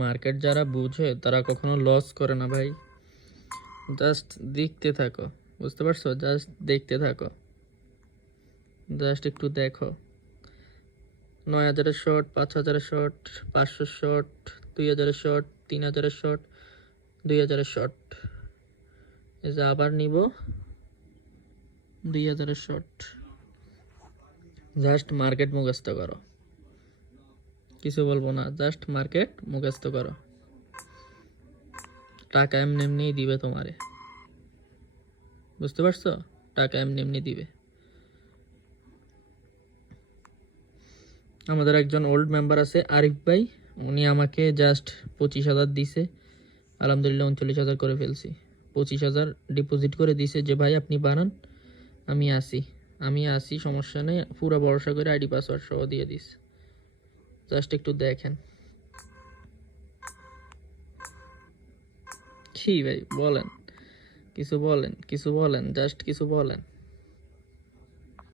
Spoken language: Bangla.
মার্কেট যারা বুঝে তারা কখনো লস করে না ভাই। জাস্ট দেখতে থাকো, বুঝতে পারছো? জাস্ট দেখতে থাকো, জাস্ট একটু দেখো। 9,000-এর শর্ট, 5,000-এর শর্ট, 500 শর্ট, 2,000-এর শর্ট, 3,000-এর শর্ট, 2,000-এর শর্ট। এই যে আবার নিব 2,000-এর শর্ট। জাস্ট মার্কেট মুখস্থ করো, কিছু বলবো না, জাস্ট মার্কেট মুখস্থ করো। টাকা এমনি এমনিই দিবে তোমারে, বুঝতে পারছো? টাকা এমনি এমনি দিবে। আমাদের একজন ওল্ড মেম্বার আছে আরিফ ভাই, উনি আমাকে জাস্ট 25,000 দিছে। আলহামদুলিল্লাহ 39,000 করে ফেলছি। 25,000 ডিপোজিট করে দিছে যে ভাই আপনি বানান, আমি আসি, সমস্যা নেই। পুরো ভরসা করে আইডি পাসওয়ার্ড সহ দিয়ে দিস। জাস্ট একটু দেখেন। কি ভাই বলেন, কিছু বলেন, জাস্ট কিছু বলেন।